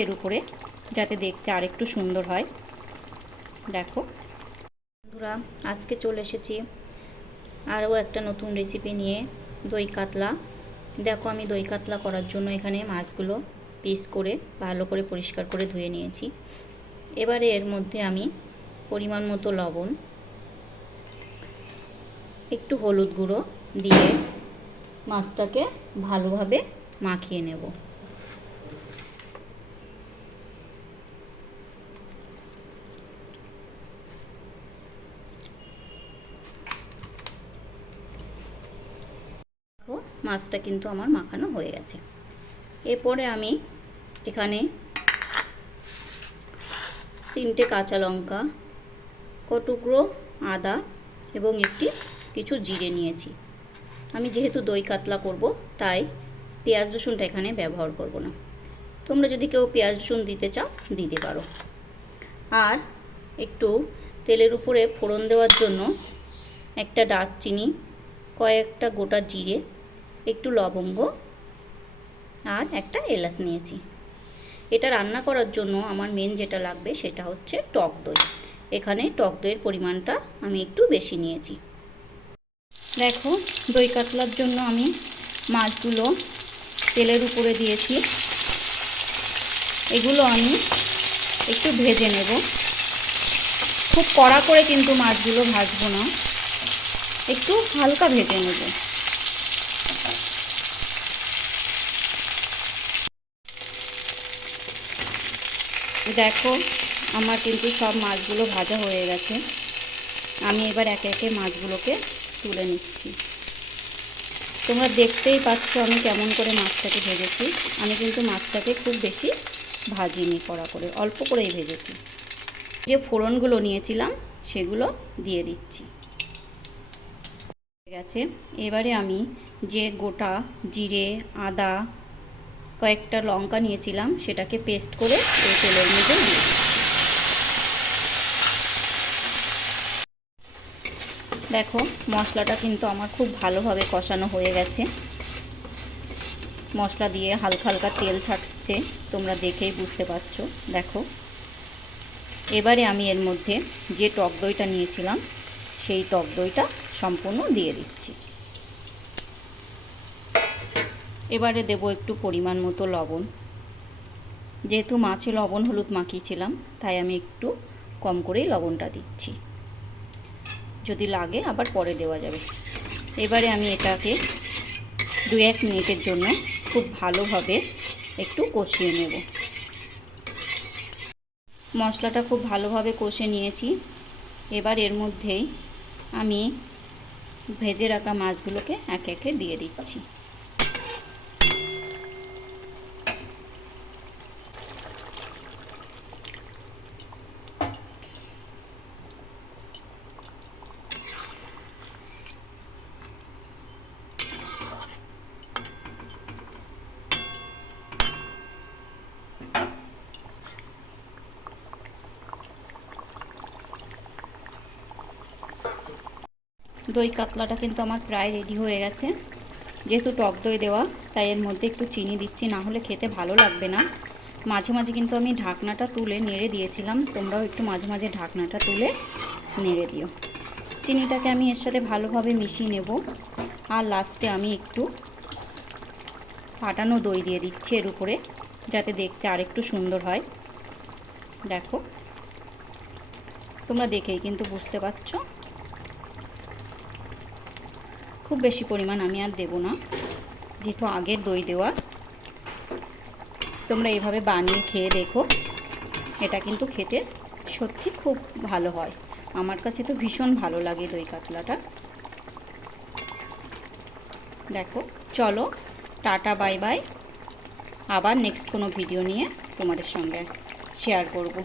এর উপরে যাতে দেখতে আরেকটু সুন্দর হয়। দেখো বন্ধুরা, আজকে চলে এসেছি আরও একটা নতুন রেসিপি নিয়ে, দই কাতলা। দেখো আমি দই কাতলা করার জন্য এখানে মাছগুলো পিস করে ভালো করে পরিষ্কার করে ধুয়ে নিয়েছি। এবারে এর মধ্যে আমি পরিমাণ মতো লবণ, একটু হলুদ গুঁড়ো দিয়ে মাছটাকে ভালোভাবে মাখিয়ে নেব। মাছটা কিন্তু আমার মাখানো হয়ে গেছে। এরপরে আমি এখানে 3টে কাঁচা লঙ্কা, কটুকরো আদা এবং কিছু জিরে নিয়েছি। আমি যেহেতু দই কাতলা করব তাই পেঁয়াজ রসুনটা এখানে ব্যবহার করব না। তোমরা যদি কেউ পেঁয়াজ রসুন দিতে চাও দিতে পারো। আর একটু তেলের উপরে ফোড়ন দেওয়ার জন্য একটা দারচিনি, কয়েকটা গোটা জিরে, একটু লবঙ্গ আর একটা এলাচ নিয়েছি। এটা রান্না করার জন্য আমার মেন যেটা লাগবে সেটা হচ্ছে টক দই। এখানে টক দইয়ের পরিমাণটা আমি একটু বেশি নিয়েছি। দেখো দই কাতলার জন্য আমি মাছগুলো তেলের উপরে দিয়েছি। এগুলো আমি একটু ভেজে নেব। খুব কড়া করে কিন্তু মাছগুলো ভাজবো না, একটু হালকা ভেজে নেব। দেখো আমার কিন্তু সব মাছগুলো ভাজা হয়ে গেছে। আমি এবার একে একে মাছগুলোকে তুলে নিচ্ছি। তোমরা দেখতেই পাচ্ছ আমি কেমন করে মাছটাকে ভেজেছি। আমি কিন্তু মাছটাকে খুব বেশি ভাজিনি, কড়া করে অল্প করেই ভেজেছি। যে ফোড়নগুলো নিয়েছিলাম সেগুলো দিয়ে দিচ্ছি। ঠিক আছে, এবারে আমি যে গোটা জিরে, আদা, কয়েকটা লঙ্কা নিয়েছিলাম সেটাকে পেস্ট করে এই তেলের মধ্যে দিয়ে দিচ্ছি। দেখো মশলাটা কিন্তু আমার খুব ভালোভাবে কষানো হয়ে গেছে। মশলা দিয়ে হালকা হালকা তেল ছাড়ছে, তোমরা দেখেই বুঝতে পারছো। দেখো এবারে আমি এর মধ্যে যে টক দইটা নিয়েছিলাম সেই টক দইটা সম্পূর্ণ দিয়ে দিচ্ছি। এবারে দেব একটু পরিমাণ মতো লবণ। যেহেতু মাছে লবণ হলুদ মাখিয়েছিলাম তাই আমি একটু কম করেই লবণটা দিচ্ছি, যদি লাগে আবার পরে দেওয়া যাবে। এবারে আমি এটাকে 2-1 মিনিটের জন্য খুব ভালোভাবে একটু কষিয়ে নেব। মশলাটা খুব ভালোভাবে কষে নিয়েছি। এবার এর মধ্যেই আমি ভেজে রাখা মাছগুলোকে একে একে দিয়ে দিচ্ছি। দই কাতলাটা কিন্তু আমার প্রায় রেডি হয়ে গেছে। যেহেতু টক দই দেওয়া তাই এর মধ্যে একটু চিনি দিচ্ছি, না হলে খেতে ভালো লাগবে না। মাঝে মাঝে কিন্তু আমি ঢাকনাটা তুলে নেড়ে দিয়েছিলাম, তোমরাও একটু মাঝে মাঝে ঢাকনাটা তুলে নেড়ে দিও। চিনিটাকে আমি এর সাথে ভালোভাবে মিশিয়ে নেব। আর লাস্টে আমি একটু ফাটানো দই দিয়ে দিচ্ছি এর উপরে, যাতে দেখতে আরেকটু সুন্দর হয়। দেখো তোমরা দেখেই কিন্তু বুঝতে পারছো। খুব বেশি পরিমাণ আমি আর দেব না, যেহেতু আগের দই দেওয়া। তোমরা এভাবে বানিয়ে খেয়ে দেখো, এটা কিন্তু খেতে সত্যি খুব ভালো হয়। আমার কাছে তো ভীষণ ভালো লাগে দই কাতলাটা। দেখো চলো টাটা বাই বাই, আবার নেক্সট কোনো ভিডিও নিয়ে তোমাদের সঙ্গে শেয়ার করব।